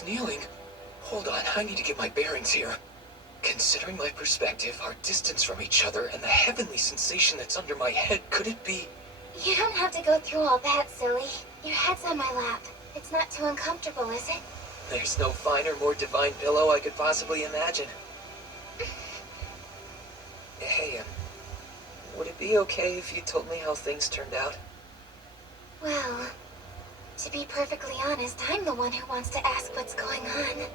just kneeling. Hold on, I need to get my bearings here. Considering my perspective, our distance from each other, and the heavenly sensation that's under my head, could it be... You don't have to go through all that, silly. Your head's on my lap. It's not too uncomfortable, is it? There's no finer, more divine pillow I could possibly imagine. Hey, would it be okay if you told me how things turned out? Well, to be perfectly honest, I'm the one who wants to ask what's going on.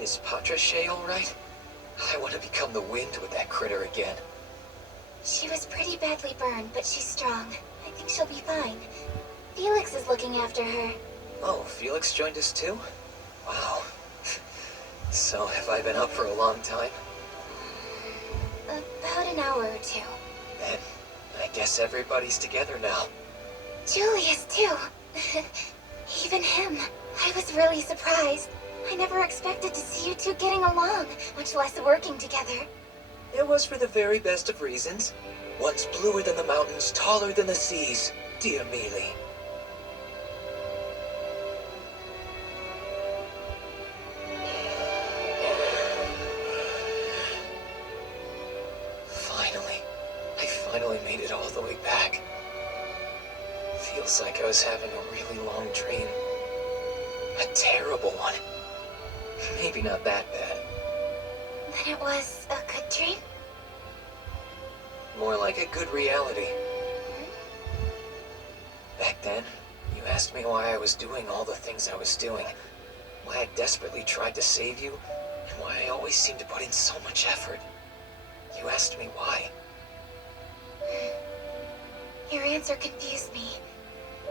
Is Patrache alright? I want to become the wind with that critter again. She was pretty badly burned, but she's strong. I think she'll be fine. Felix is looking after her. Oh, Felix joined us too? Wow. So, have I been up for a long time? About an hour or two. Then, I guess everybody's together now. Julius, too. Even him. I was really surprised. I never expected to see you two getting along, much less working together. It was for the very best of reasons. One's bluer than the mountains, taller than the seas, dear Mealy. Finally made it all the way back. Feels like I was having a really long dream. A terrible one. Maybe not that bad. Then it was a good dream? More like a good reality. Back then, you asked me why I was doing all the things I was doing. Why I desperately tried to save you, and why I always seemed to put in so much effort. You asked me why. Your answer confused me.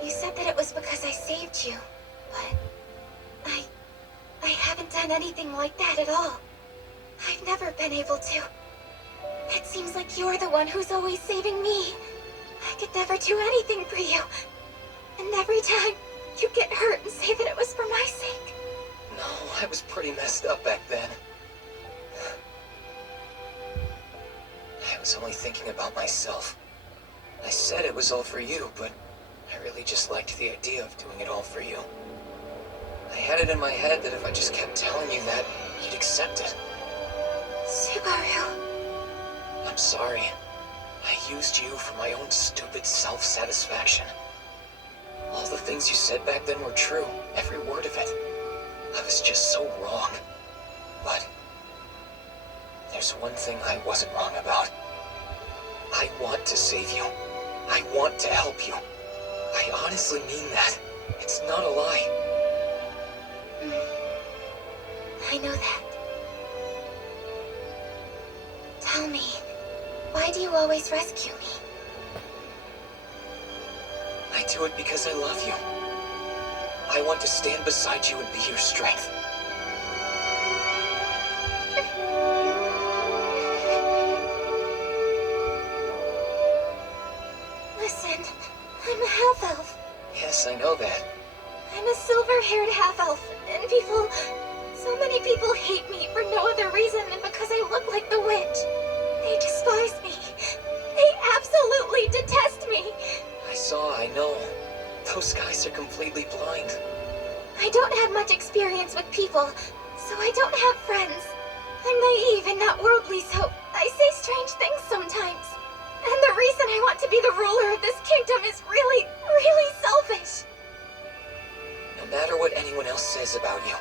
You said that it was because I saved you, but... I haven't done anything like that at all. I've never been able to. It seems like you're the one who's always saving me. I could never do anything for you. And every time, you get hurt and say that it was for my sake. No, I was pretty messed up back then. I was only thinking about myself. I said it was all for you, but I really just liked the idea of doing it all for you. I had it in my head that if I just kept telling you that, you'd accept it. Subaru. I'm sorry. I used you for my own stupid self-satisfaction. All the things you said back then were true, every word of it. I was just so wrong. But there's one thing I wasn't wrong about. I want to save you. I want to help you. I honestly mean that. It's not a lie. I know that. Tell me, why do you always rescue me? I do it because I love you. I want to stand beside you and be your strength. Listen, I'm a half-elf. Yes, I know that. I'm a silver-haired half-elf, and so many people hate me for no other reason than because I look like the witch. They despise me. They absolutely detest me. I know. Those guys are completely blind. I don't have much experience with people, so I don't have friends. I'm naive and not worldly, so I say strange things sometimes. And the reason I want to be the ruler of this kingdom is really, really selfish. No matter what anyone else says about you,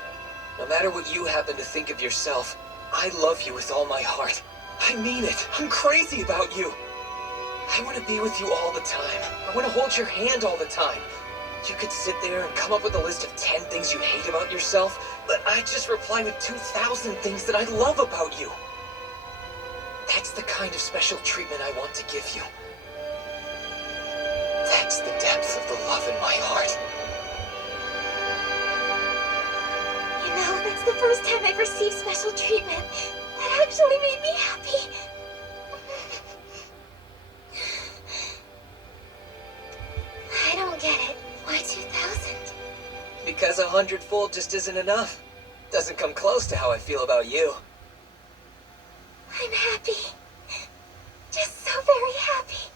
no matter what you happen to think of yourself, I love you with all my heart. I mean it. I'm crazy about you. I want to be with you all the time. I want to hold your hand all the time. You could sit there and come up with a list of 10 things you hate about yourself, but I just reply with 2,000 things that I love about you. That's the kind of special treatment I want to give you. That's the depth of the love in my heart. You know, that's the first time I've received special treatment. That actually made me happy. I don't get it. Why 2,000? Because 100-fold just isn't enough. Doesn't come close to how I feel about you. I'm happy. Just so very happy.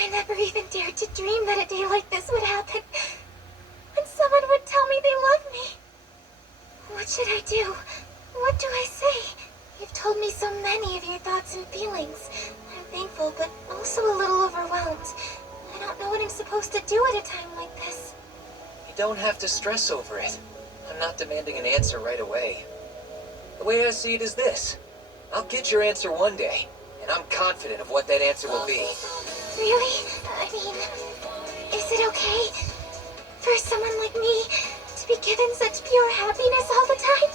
I never even dared to dream that a day like this would happen. And someone would tell me they love me. What should I do? What do I say? You've told me so many of your thoughts and feelings. I'm thankful, but also a little overwhelmed. I don't know what I'm supposed to do at a time like this. You don't have to stress over it. I'm not demanding an answer right away. The way I see it is this. I'll get your answer one day, and I'm confident of what that answer will be. Really? I mean, is it okay for someone like me to be given such pure happiness all the time?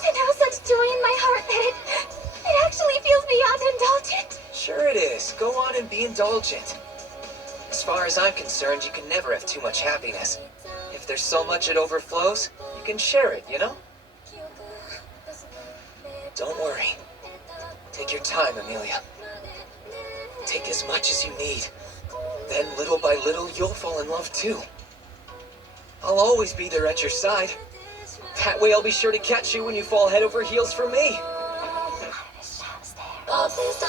To know such joy in my heart that it actually feels beyond indulgent? Sure it is. Go on and be indulgent. As far as I'm concerned, you can never have too much happiness. If there's so much it overflows, you can share it, you know? Don't worry. Take your time, Amelia. Take as much as you need. Then, little by little, you'll fall in love too. I'll always be there at your side. That way I'll be sure to catch you when you fall head over heels for me. All this